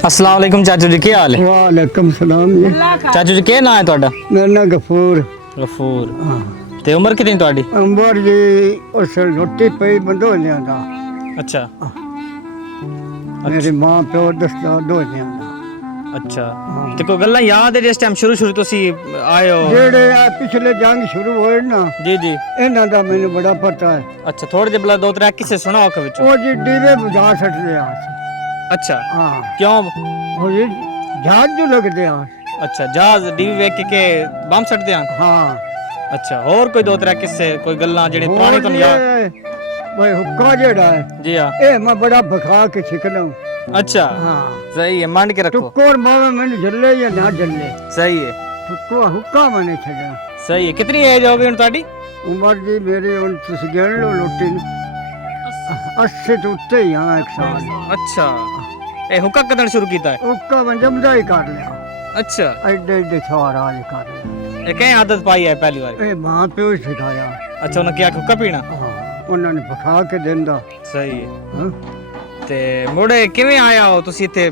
अस्सलाम वालेकुम चाचू जी, क्या हाल है? वालेकुम सलाम जी। चाचू जी, क्या नाम है ਤੁਹਾਡਾ? मेरा नाम गफूर। गफूर। हाँ ਤੇ ਉਮਰ ਕਿੰਨੀ ਤੁਹਾਡੀ? अंबर जी उस रोटी पई बंदो लियांदा। अच्छा मेरी मां प्यो दसदा दो लियांदा। अच्छा ਤੇ ਕੋਈ ਗੱਲਾਂ ਯਾਦ ਹੈ ਜਿਸ ਟਾਈਮ ਸ਼ੁਰੂ ਤੁਸੀਂ ਆਏ ਹੋ? जेड़े आ पिछले जंग शुरू होए ना जी जी। इन्हां दा मैनू बड़ा पता है। अच्छा थोड़े ਜਿਹੇ ਬਲਾ ਦੋ ਤਰੇ ਕਿਸੇ ਸੁਣਾਓ ਕਿ ਵਿੱਚ? ओ जी डीवे बुझा छड़दे आ। अच्छा हाँ क्यों? ओ जी जहाज जो लगदे आ। अच्छा जहाਜ਼ ਡੀਵੀ ਵੇਖ ਕੇ ਬੰਬ ਛੱਡਦੇ ਹਨ। हाँ अच्छा ਹੋਰ ਕੋਈ ਦੋ ਤਰੇ ਕਿਸੇ ਕੋਈ ਗੱਲਾਂ ਜਿਹੜੇ ਪੁਰਾਣੇ ਤੁਹਾਨੂੰ ਯਾਦ? भाई हुक्का जेड़ा है जी हाँ। ए मैं बड़ा बखा के छिकना। अच्छा हाँ सही है, मंड के रखो। टुक्कोर मावे मैंने जल्ले या ना जल्ले सही है टुक्को हुक्का मैंने छड़ा। सही है। कितनी एज हो गई ਹੁਣ ਤੁਹਾਡੀ? उम्र जी मेरी उन तुस गिन लो लोटी 80 तो उत्ते ही हाँ एक साल। अच्छा ਇਹ ਹੁੱਕਾ ਕਦਣ ਸ਼ੁਰੂ ਕੀਤਾ ਹੈ? हुक्का मैं जमदा ही कर लिया। अच्छा एडे एडे छवार आज कर लिया। ਇਹ ਕਿਹ ਆਦਤ ਪਾਈ ਹੈ ਪਹਿਲੀ ਵਾਰ? ए मां प्यो ही सिखाया। ਅੱਛਾ ਉਹਨੇ ਕਿਹਾ ਹੁੱਕਾ ਪੀਣਾ? हाँ उन्होंने पका के देंदा। ਸਹੀ ਹੈ। हाँ ਤੇ ਮੁੜੇ ਕਿਵੇਂ ਆਇਆ ਹੋ ਤੁਸੀਂ ਇੱਥੇ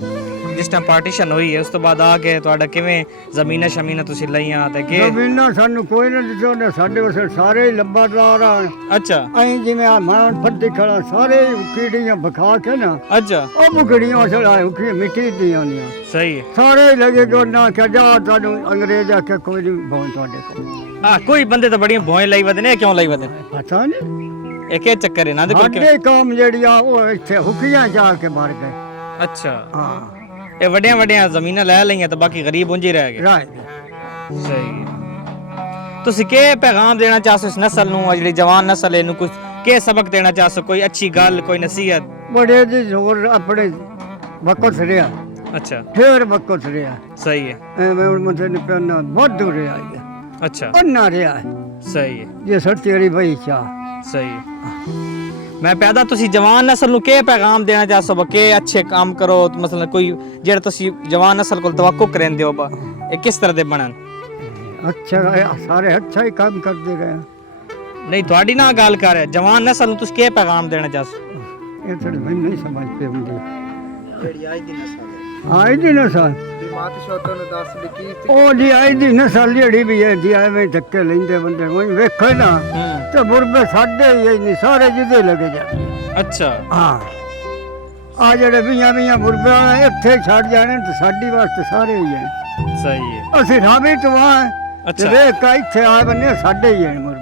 ਜਿਸ ਟਾਈਮ ਪਾਰਟੀਸ਼ਨ ਹੋਈ ਹੈ ਉਸ ਤੋਂ ਬਾਅਦ ਆ ਕੇ ਤੁਹਾਡਾ ਕਿਵੇਂ ਜ਼ਮੀਨਾਂ ਸ਼ਮੀਨਾਂ ਤੁਸੀਂ ਲਈਆਂ ਤੇ ਕਿ? जमीना सानू कोई ना दिसो ने साडे वसे सारे ही लंबादार आ। अच्छा अई जिवें आ मान फट्टी खड़ा सारे कीड़ियां बखा के ना अच्छा ओ बुगड़ियां असल आए की मिट्टी दी आंदियां सही है। सारे ही लगे जो ना क्या जा तानू अंग्रेज आके कोई नहीं भवन ਤੁਹਾਡੇ को। हाँ कोई बंदे तो बड़ियां भौएं लाई वदने क्यों लाई वदने? पता नहीं ਇਹ ਕੀ ਚੱਕਰ ਹੈ ਨਾ ਦੇ ਕੋਲ ਕਿਉਂ? ਸਾਡੇ ਕੰਮ ਜਿਹੜੀ ਆ ਉਹ ਇੱਥੇ ਹੁਕੀਆਂ ਜਾ ਕੇ ਮਰ ਗਏ। ਅੱਛਾ ਹਾਂ ਇਹ ਵੱਡੀਆਂ ਵੱਡੀਆਂ ਜ਼ਮੀਨਾਂ ਲੈ ਲਈਆਂ ਤਾਂ ਬਾਕੀ ਗਰੀਬ ਉਂਝ ਹੀ ਰਹਿ ਗਏ। ਰਾਜ ਸਹੀ ਹੈ। ਤੁਸੀਂ ਕੀ ਪੈਗਾਮ ਦੇਣਾ ਚਾਹੋ ਇਸ ਨਸਲ ਨੂੰ, ਜਿਹੜੀ ਜਵਾਨ ਨਸਲ ਹੈ ਇਹਨੂੰ ਕੁਝ ਕੀ ਸਬਕ ਦੇਣਾ ਚਾਹੋ? ਕੋਈ ਅੱਛੀ ਗੱਲ, ਕੋਈ ਨਸੀਹਤ? ਬੜੇ ਦੀ ਜ਼ੋਰ ਆਪਣੇ ਵਕਤ ਰਿਆ। अच्छा ਫੇਰ ਵਕਤ ਰਿਆ सही है। ਐਵੇਂ ਹੁਣ ਮੁੰਡੇ ਨੇ ਪੈਣਾ ਵਾਧੂ ਰਿਆ ਹੈ। अच्छा ਅੰਨਾ ਰਿਆ ਹੈ सही है ਜੇ ਸੱਚੀ ਵਾਲੀ ਬਈ ਚਾ। सही है। मैं पैदा ਤੁਸੀਂ ਜਵਾਨ ਨਸਲ ਨੂੰ ਕੀ ਪੈਗਾਮ ਦੇਣਾ ਚਾਹੋ ਕਿ ਅੱਛੇ ਕੰਮ ਕਰੋ? ਮਸਲਨ ਕੋਈ ਜਿਹੜਾ ਤੁਸੀਂ ਜਵਾਨ ਨਸਲ ਕੋਲ ਤਵੱਕੁ ਕਰਿੰਦੇ ਹੋ ਇਹ ਕਿਸ ਤਰ੍ਹਾਂ ਦੇ ਬਣਨ? ਅੱਛਾ ਸਾਰੇ ਅੱਛਾ ਹੀ ਕੰਮ ਕਰਦੇ ਰਹੇ। ਨਹੀਂ ਤੁਹਾਡੀ ਨਾ ਗੱਲ ਕਰ ਰਿਹਾ, ਜਵਾਨ ਨਸਲ ਨੂੰ ਤੁਸੀਂ ਕੀ ਪੈਗਾਮ ਦੇਣਾ ਚਾਹੋ? ਇਹ ਥੋੜੀ ਮੈਨੂੰ ਨਹੀਂ ਸਮਝ ਪਈ ਹੁੰਦੀ। ਜਿਹੜੀ ਅੱਜ ਦੀ ਨਸਲ ਹੈ ਆਈ ਦੀ ਨਸਲ ਵੀ ਮਾਤ ਸ਼ੋਤਾਂ ਨੂੰ ਦੱਸ ਵੀ ਕੀ ਉਹ ਜੀ ਆਈ ਦੀ ਨਸਲ ਜਿਹੜੀ ਵੀ ਹੈ ਜੀ ਐਵੇਂ ਧੱਕੇ ਲੈਂਦੇ ਬੰਦੇ ਕੋਈ ਵੇਖੋ ਨਾ ਤੇ ਮੁਰਬੇ ਸਾਡੇ ਹੀ ਨਹੀਂ ਸਾਰੇ ਜਿਹਦੇ ਲੱਗੇ ਜਾ। ਅੱਛਾ ਹਾਂ ਆ ਜਿਹੜੇ ਵੀਆਂ ਮੁਰਬੇ ਵਾਲੇ ਇੱਥੇ ਛੱਡ ਜਾਣੇ ਤੇ ਸਾਡੀ ਵਾਸਤੇ ਸਾਰੇ ਹੀ ਹੈ। ਸਹੀ ਹੈ। ਅਸੀਂ ਰਾਵੀ ਤੋਂ ਆ ਤੇ ਅੱਛਾ ਵੇਖ ਕੇ ਇੱਥੇ ਆਏ ਬੰਨੇ ਸਾਡੇ ਹੀ ਹੈ ਮੁਰਬੇ।